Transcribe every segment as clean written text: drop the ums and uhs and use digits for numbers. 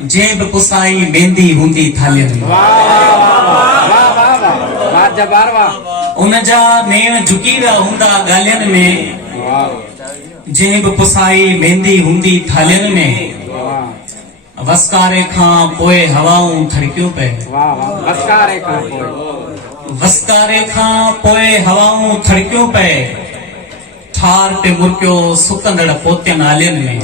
जेब पुसाई मेहंदी हूंदी थालियन में। उन जा नेण झुकी विया हूंदा ॻाल्हियुनि में, जेब पुसाई मेहंदी हूंदी थालियन में। वसकारे खां पोइ हवाऊं थड़कियूं पे, वसकारे खां पोइ हवाऊं थड़कियूं पे। ठार ते मुर्कियो सुकंदड़ पोत्यन आलियन में।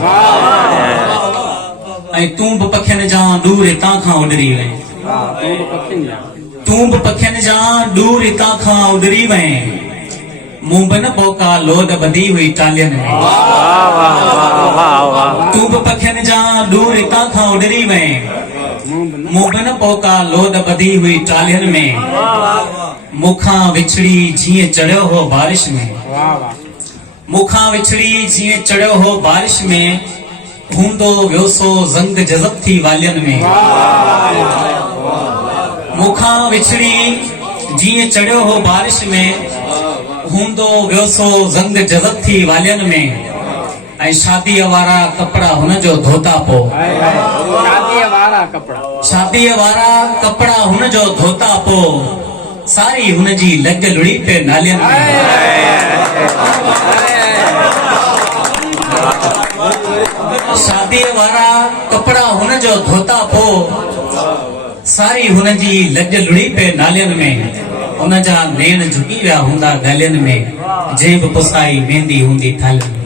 ऐं तूं बि पखियनि जा दूर हितां खां उॾरी वएं, तूं बि पखियनि जा दूर हितां खां उॾरी वएं। मूं बि न पोका लोड ॿधी हुई टालियनि में। तूं बि पखियनि जा दूर हितां खां उॾरी वएं। मूं बि न पोका लोड ॿधी हुई टालियनि में। मूंखां विछड़ी जीअं चढ़ियो हो बारिश में, मूंखां विछड़ी जीअं चढ़ियो हो बारिश में। हूंदो वियो सो ज़ंग जज़ब थी वालियनि में। मूंखां विछड़ी जीअं चढ़ियो हो बारिश में। हूंदो वियो सो ज़ंग जज़ब थी वालियनि में। ऐं शादीअ वारा कपिड़ा हुन जो धोता पो, शादीअ वारा कपिड़ा हुन जो धोता पो। सारी हुन जी लॻ लुड़ी पे नालियनि में। शादीअ वारा कपिड़ा हुन जो धोता पो। सारी हुन जी लॼ लुड़ी पे नालियनि में। उन जा नेण झुकी विया हूंदा ॻाल्हियुनि में, जेब पुसाई मेहंदी हूंदी थालियनि में।